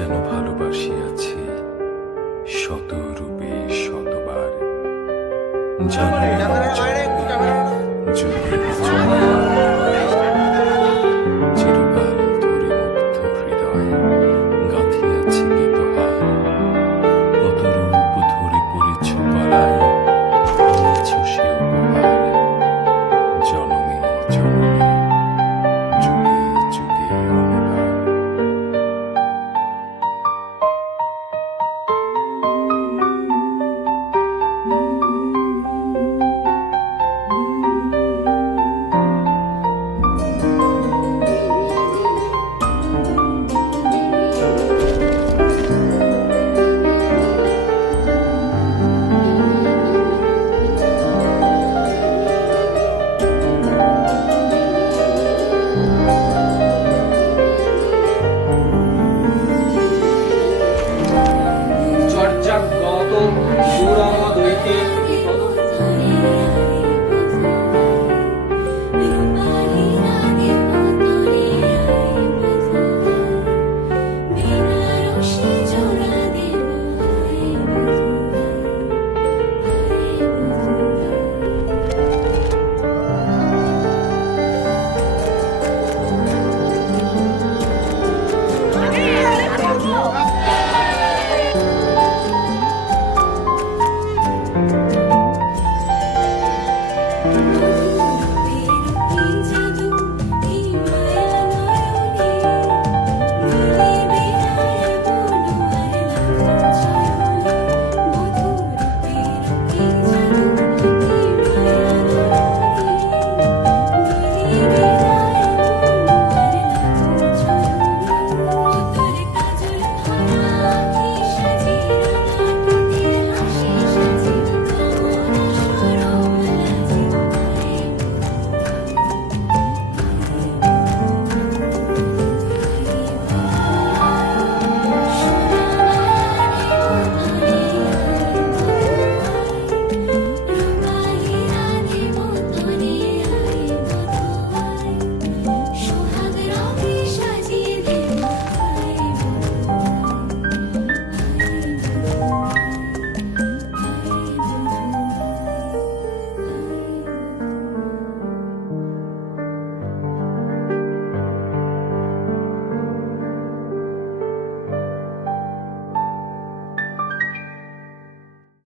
যেন ভালোবাসিয়াছি শত রূপে শতবার, জনমে যুগে যুগে চিরকাল ধরে মুগ্ধ হৃদয় গাঁথিয়াছি গীতহার। কত রূপ ধরে পড়েছ গলায়, নিয়েছ সে উপহার। জনমে জনমে যুগে যুগে অনিবার। চর্যাগত সুরমদ্বৈতে